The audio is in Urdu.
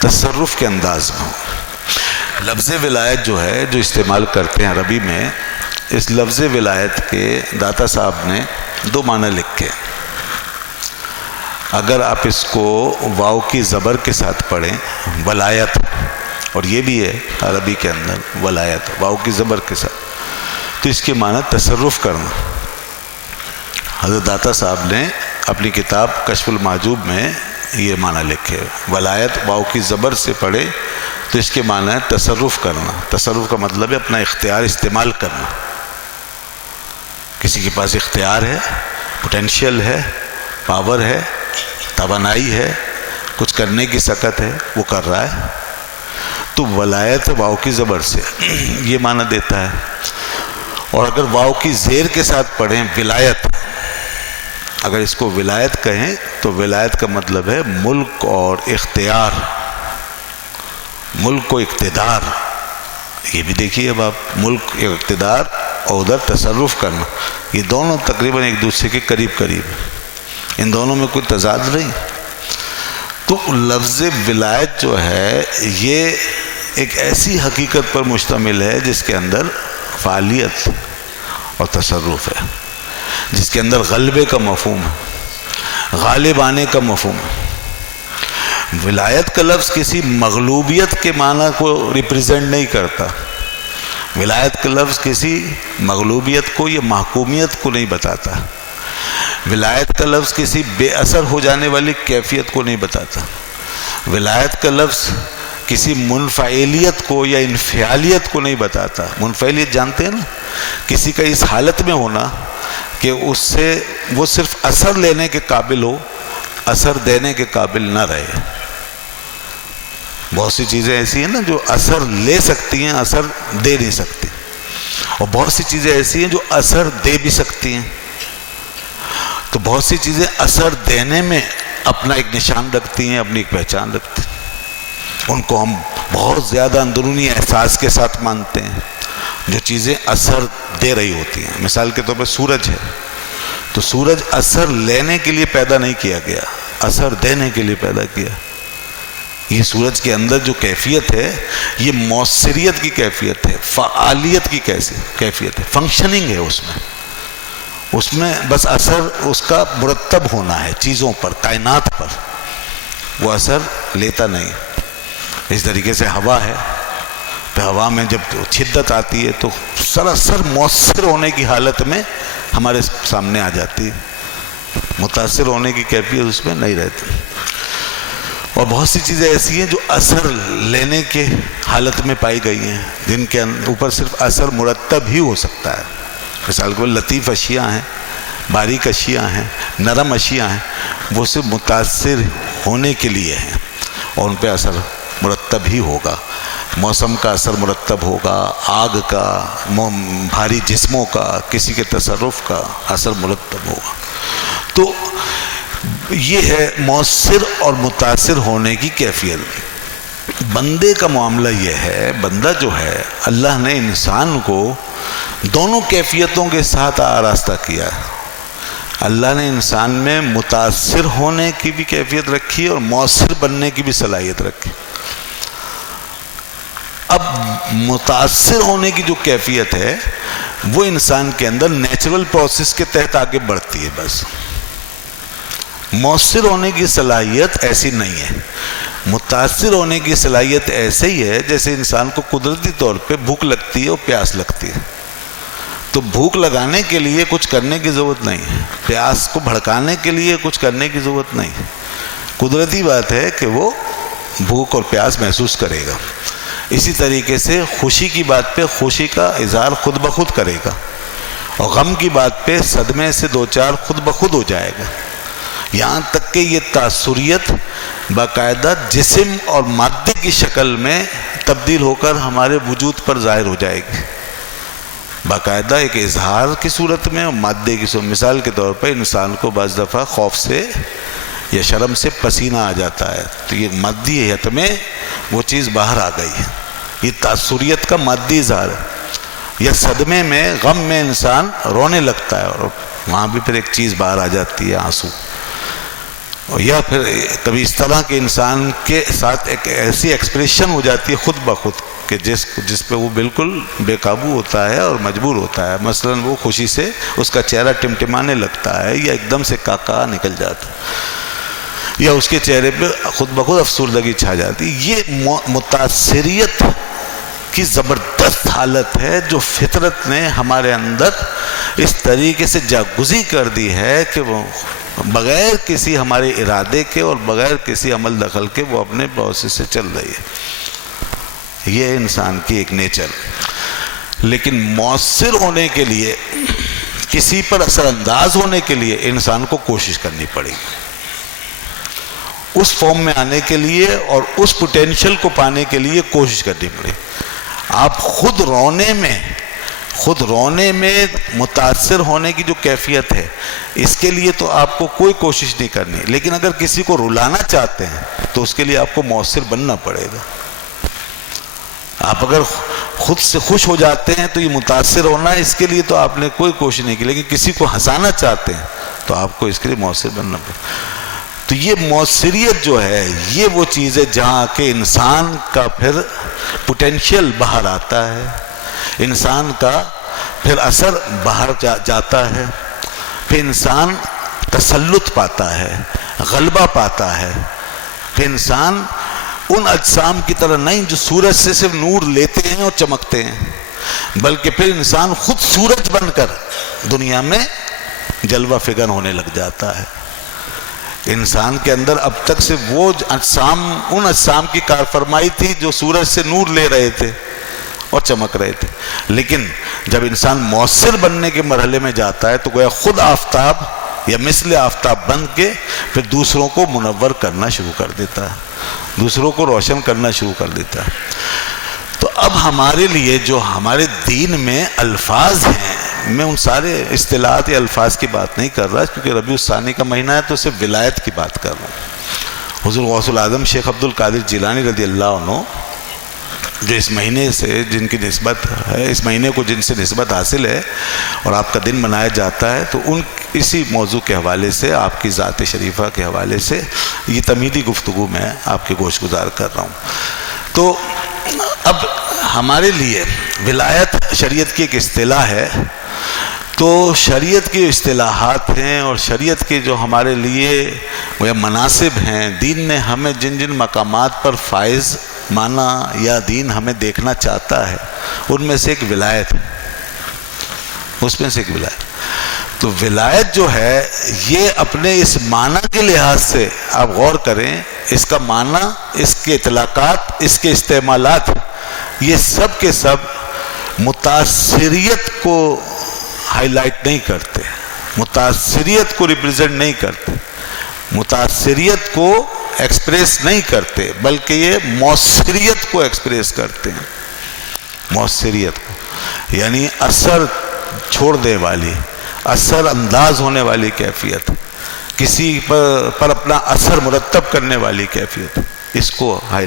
تصرف کے انداز میں ہو۔ لفظ ولایت جو ہے جو استعمال کرتے ہیں عربی میں، اس لفظ ولایت کے داتا صاحب نے دو معنی لکھے۔ اگر آپ اس کو واو کی زبر کے ساتھ پڑھیں ولایت، اور یہ بھی ہے عربی کے اندر ولایت واو کی زبر کے ساتھ، تو اس کے معنی تصرف کرنا۔ حضرت داتا صاحب نے اپنی کتاب کشف المحجوب میں یہ معنی لکھے، ولایت واو کی زبر سے پڑھے تو اس کے معنی ہے تصرف کرنا۔ تصرف کا مطلب ہے اپنا اختیار استعمال کرنا۔ کسی کے پاس اختیار ہے، پوٹینشیل ہے، پاور ہے، توانائی ہے، کچھ کرنے کی سکت ہے، وہ کر رہا ہے، تو ولایت واو کی زبر سے یہ معنی دیتا ہے۔ اور اگر واو کی زیر کے ساتھ پڑھیں ولایت، اگر اس کو ولایت کہیں تو ولایت کا مطلب ہے ملک اور اختیار، ملک و اقتدار۔ یہ بھی دیکھیے اب آپ، ملک اقتدار اور ادھر تصرف کرنا، یہ دونوں تقریباً ایک دوسرے کے قریب قریب ہیں، ان دونوں میں کوئی تضاد نہیں۔ تو لفظ ولایت جو ہے یہ ایک ایسی حقیقت پر مشتمل ہے جس کے اندر فعالیت اور تصرف ہے، جس کے اندر غلبے کا مفہوم ہے، غالب آنے کا مفہوم ہے۔ ولایت کا لفظ کسی مغلوبیت کے معنی کو ریپریزنٹ نہیں کرتا، ولایت کا لفظ کسی مغلوبیت کو یا محکومیت کو نہیں بتاتا، ولایت کا لفظ کسی بے اثر ہو جانے والی کیفیت کو نہیں بتاتا، ولایت کا لفظ کسی منفعلیت کو یا انفعالیت کو نہیں بتاتا۔ منفعلیت جانتے ہیں نا، کسی کا اس حالت میں ہونا کہ اس سے وہ صرف اثر لینے کے قابل ہو، اثر دینے کے قابل نہ رہے۔ بہت سی چیزیں ایسی ہیں نا جو اثر لے سکتی ہیں، اثر دے نہیں سکتی، اور بہت سی چیزیں ایسی ہیں جو اثر دے بھی سکتی ہیں۔ تو بہت سی چیزیں اثر دینے میں اپنا ایک نشان رکھتی ہیں، اپنی ایک پہچان رکھتی ہیں، ان کو ہم بہت زیادہ اندرونی احساس کے ساتھ مانتے ہیں۔ جو چیزیں اثر دے رہی ہوتی ہیں، مثال کے طور پر سورج ہے، تو سورج اثر لینے کے لیے پیدا نہیں کیا گیا، اثر دینے کے لیے پیدا کیا۔ یہ سورج کے اندر جو کیفیت ہے یہ مؤثریت کی کیفیت ہے، فعالیت کی کیفیت ہے، فنکشننگ ہے اس میں بس اثر اس کا مرتب ہونا ہے چیزوں پر، کائنات پر، وہ اثر لیتا نہیں۔ اس طریقے سے ہوا ہے، تو ہوا میں جب شدت آتی ہے تو سراسر مؤثر ہونے کی حالت میں ہمارے سامنے آ جاتی ہے، متاثر ہونے کی کیفیت اس میں نہیں رہتی۔ اور بہت سی چیزیں ایسی ہیں جو اثر لینے کے حالت میں پائی گئی ہیں، جن کے اوپر صرف اثر مرتب ہی ہو سکتا ہے۔ مثال کے لطیف اشیاء ہیں، باریک اشیاء ہیں، نرم اشیاء ہیں، وہ صرف متاثر ہونے کے لیے ہیں اور ان پہ اثر مرتب ہی ہوگا۔ موسم کا اثر مرتب ہوگا، آگ کا، بھاری جسموں کا، کسی کے تصرف کا اثر مرتب ہوگا۔ تو یہ ہے مؤثر اور متاثر ہونے کی کیفیت۔ بندے کا معاملہ یہ ہے، بندہ جو ہے اللہ نے انسان کو دونوں کیفیتوں کے ساتھ آراستہ کیا ہے۔ اللہ نے انسان میں متاثر ہونے کی بھی کیفیت رکھی اور مؤثر بننے کی بھی صلاحیت رکھی۔ اب متاثر ہونے کی جو کیفیت ہے وہ انسان کے اندر نیچرل پروسیس کے تحت آگے بڑھتی ہے بس۔ مؤثر ہونے کی صلاحیت ایسی نہیں ہے۔ متاثر ہونے کی صلاحیت ایسے ہی ہے جیسے انسان کو قدرتی طور پہ بھوک لگتی ہے اور پیاس لگتی ہے، تو بھوک لگانے کے لیے کچھ کرنے کی ضرورت نہیں ہے، پیاس کو بھڑکانے کے لیے کچھ کرنے کی ضرورت نہیں ہے۔ قدرتی بات ہے کہ وہ بھوک اور پیاس محسوس کرے گا۔ اسی طریقے سے خوشی کی بات پہ خوشی کا اظہار خود بخود کرے گا، اور غم کی بات پہ صدمے سے دو چار خود بخود ہو جائے گا، یہاں تک کہ یہ تاثریت باقاعدہ جسم اور مادے کی شکل میں تبدیل ہو کر ہمارے وجود پر ظاہر ہو جائے گی، باقاعدہ ایک اظہار کی صورت میں اور مادے کی صورت۔ مثال کے طور پر انسان کو بعض دفعہ خوف سے یا شرم سے پسینہ آ جاتا ہے، تو یہ مادی حیت میں وہ چیز باہر آ گئی ہے، یہ تاثریت کا مادی اظہار ہے۔ یا صدمے میں، غم میں انسان رونے لگتا ہے اور وہاں بھی پھر ایک چیز باہر آ جاتی ہے، آنسو۔ یا پھر کبھی اس طرح کے انسان کے ساتھ ایک ایسی ایکسپریشن ہو جاتی ہے خود بخود کہ جس پہ وہ بالکل بے قابو ہوتا ہے اور مجبور ہوتا ہے. مثلا وہ خوشی سے اس کا چہرہ ٹمٹمانے لگتا ہے یا ایک دم سے کاکا نکل جاتا ہے یا اس کے چہرے پہ خود بخود افسردگی چھا جاتی. یہ متاثریت کی زبردست حالت ہے جو فطرت نے ہمارے اندر اس طریقے سے جاگزی کر دی ہے کہ وہ بغیر کسی ہمارے ارادے کے اور بغیر کسی عمل دخل کے وہ اپنے پروسیس سے چل رہی ہے. یہ انسان کی ایک نیچر. لیکن مؤثر ہونے کے لیے، کسی پر اثر انداز ہونے کے لیے انسان کو کوشش کرنی پڑے گی. اس فارم میں آنے کے لیے اور اس پوٹینشل کو پانے کے لیے کوشش کرنی پڑے. آپ خود رونے میں متاثر ہونے کی جو کیفیت ہے، اس کے لیے تو آپ کو کوئی کوشش نہیں کرنی. لیکن اگر کسی کو رلانا چاہتے ہیں تو اس کے لیے آپ کو مؤثر بننا پڑے گا. آپ اگر خود سے خوش ہو جاتے ہیں تو یہ متاثر ہونا ہے، اس کے لیے تو آپ نے کوئی کوشش نہیں کی. لیکن کسی کو ہنسانا چاہتے ہیں تو آپ کو اس کے لیے مؤثر بننا پڑے گا. تو یہ مؤثریت جو ہے، یہ وہ چیز ہے جہاں کہ انسان کا پھر پوٹینشیل باہر آتا ہے، انسان کا پھر اثر باہر جاتا ہے، پھر انسان تسلط پاتا ہے، غلبہ پاتا ہے. پھر انسان ان اجسام کی طرح نہیں جو سورج سے صرف نور لیتے ہیں اور چمکتے ہیں، بلکہ پھر انسان خود سورج بن کر دنیا میں جلوہ فکر ہونے لگ جاتا ہے. انسان کے اندر اب تک سے وہ اجسام، ان اجسام کی کارفرمائی تھی جو سورج سے نور لے رہے تھے اور چمک رہے تھے. لیکن جب انسان مؤثر بننے کے مرحلے میں جاتا ہے تو گویا خود آفتاب یا مثل آفتاب بن کے پھر دوسروں کو منور کرنا شروع کر دیتا ہے، دوسروں کو روشن کرنا شروع کر دیتا ہے. تو اب ہمارے لیے جو ہمارے دین میں الفاظ ہیں، میں ان سارے اصطلاحات یا الفاظ کی بات نہیں کر رہا کیونکہ ربیع الثانی کا مہینہ ہے تو صرف ولایت کی بات کر رہا ہوں. حضور غوث العظم شیخ عبد القادر جیلانی رضی اللہ عنہ جو اس مہینے سے جن کی نسبت ہے، اس مہینے کو جن سے نسبت حاصل ہے اور آپ کا دن منایا جاتا ہے، تو ان اسی موضوع کے حوالے سے، آپ کی ذات شریفہ کے حوالے سے یہ تمہیدی گفتگو میں آپ کے گوش گزار کر رہا ہوں. تو اب ہمارے لیے ولایت شریعت کی ایک اصطلاح ہے. تو شریعت کی اصطلاحات ہیں اور شریعت کے جو ہمارے لیے وہ مناسب ہیں، دین نے ہمیں جن جن مقامات پر فائز مانا یا دین ہمیں دیکھنا چاہتا ہے، ان میں سے ایک ولایت ہے، اس میں سے ایک ولایت. تو ولایت جو ہے یہ اپنے اس معنی کے لحاظ سے آپ غور کریں، اس کا معنی، اس کے اطلاقات، اس کے استعمالات، یہ سب کے سب متاثریت کو ہائی لائٹ نہیں کرتے، متاثریت کو ریپریزنٹ نہیں کرتے، متاثریت کو ایکسپریس نہیں کرتے، بلکہ یہ مؤثریت کو ایکسپریس کرتے ہیں. مؤثریت کو یعنی اثر چھوڑ دے والی، اثر انداز ہونے والی کیفیت، کسی پر اپنا اثر مرتب کرنے والی کیفیت، اس کو ہائی